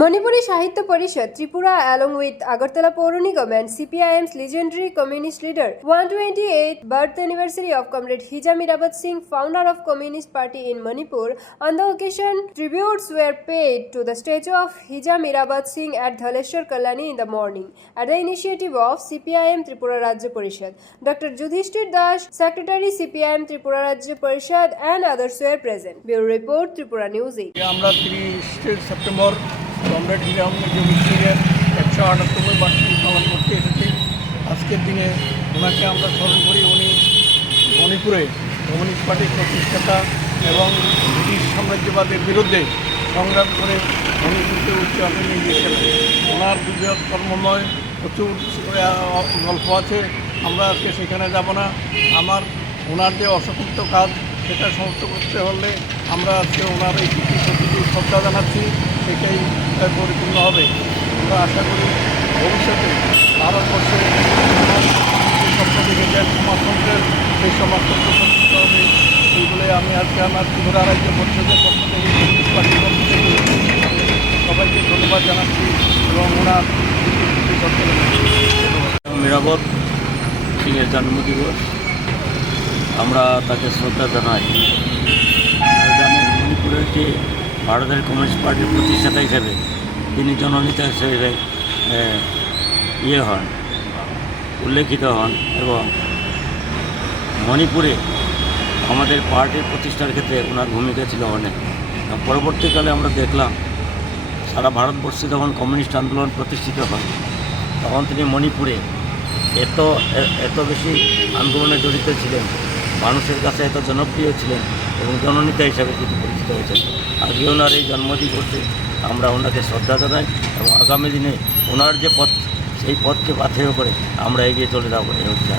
মণিপুরী সাহিত্য পরিষদ, Tripura along with Agartala পৌর নিগম and CPIM legendary communist leader one twenty eight birth anniversary of comrade Hijam Irabot Singh founder of communist party in Manipur on the occasion tributes were paid to the statue of Hijam Irabot Singh at Dhaleswar Kalyani in the morning at the initiative of CPIM Tripura রাজ্য পরিষদ doctor Yudhishthir Das secretary CPIM Tripura রাজ্য পরিষদ and others were present bureau report Tripura news eight আমরা September comrade হিরাম সিংয়ের একশো আটাত্তম বার্ষিকী পালন করতে এসেছি। আজকের দিনে ওনাকে আমরা স্মরণ করি, উনি মণিপুরে কমিউনিস্ট পার্টির প্রতিষ্ঠাতা এবং ব্রিটিশ সাম্রাজ্যবাদের বিরুদ্ধে সংগ্রাম করে মণিপুরকে উচ্চ আগে নিয়ে গিয়েছিলেন ওনার বিজয় কর্মময় প্রচুর গল্প আছে, আমরা আজকে সেখানে যাব না। আমার ওনার যে অসমাপ্ত কাজ, সেটা সমস্ত করতে হলে আমরা আজকে ওনার এই কৃতি প্রতিটি শ্রদ্ধা জানাচ্ছি। আহ, পরিপূর্ণ হবে। আমরা আশা করি ভবিষ্যতে ভারতবর্ষে ওনার যে সমাজতন্ত্রের সেই সমাজতন্ত্র প্রতিষ্ঠিত হবে এইগুলো আমি আজকে আমার ত্রিপুরা রাজ্য পরিষদের পক্ষ থেকে কমিউনিস্ট পার্টির পক্ষ থেকে সবাইকে ধন্যবাদ জানাচ্ছি এবং ওনার নিরাপদ সিংয়ের জন্মদিবস আমরা তাকে শ্রদ্ধা জানাই। আমরা জানি মণিপুরের যে ভারতের কমিউনিস্ট পার্টির প্রতিষ্ঠাতা হিসেবে তিনি জননেতা হিসেবে ইয়ে হন, উল্লেখিত হন এবং মণিপুরে আমাদের পার্টির প্রতিষ্ঠার ক্ষেত্রে ওনার ভূমিকা ছিল অনেক। পরবর্তীকালে আমরা দেখলাম, সারা ভারতবর্ষে যখন কমিউনিস্ট আন্দোলন প্রতিষ্ঠিত হয়, তখন তিনি মণিপুরে এত এত বেশি আন্দোলনে জড়িত ছিলেন, মানুষের কাছে এত জনপ্রিয় ছিলেন এবং জননেতা হিসাবে তিনি পরিচিত হয়েছেন। আজকে ওনার এই জন্মদিন করতে আমরা ওনাকে শ্রদ্ধা জানাই এবং আগামী দিনে ওনার যে পথ, সেই পথকে পাথেয় করে আমরা এগিয়ে চলে যাব, এই হচ্ছে